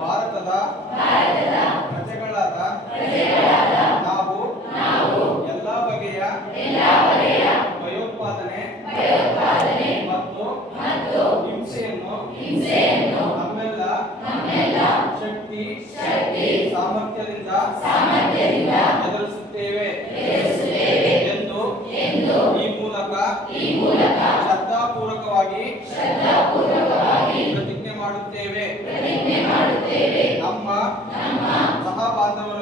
ಭಾರತದ ಪ್ರಜೆಗಳಾದ ನಾವು ಎಲ್ಲ ಬಗೆಯ ಭಯೋತ್ಪಾದನೆ ಮತ್ತು ಹಿಂಸೆಯನ್ನು ನಮ್ಮೆಲ್ಲ ಶಕ್ತಿ ಸಾಮರ್ಥ್ಯದಿಂದ ಎದುರಿಸುತ್ತೇವೆ ಎಂದು ಈ ಮೂಲಕ ಶ್ರದ್ಧಾಪೂರ್ವಕವಾಗಿ ಪ್ರತಿಜ್ಞೆ ಮಾಡುತ್ತೇವೆ. ನಮ್ಮ ಸಹ ಬಾಂಧವರು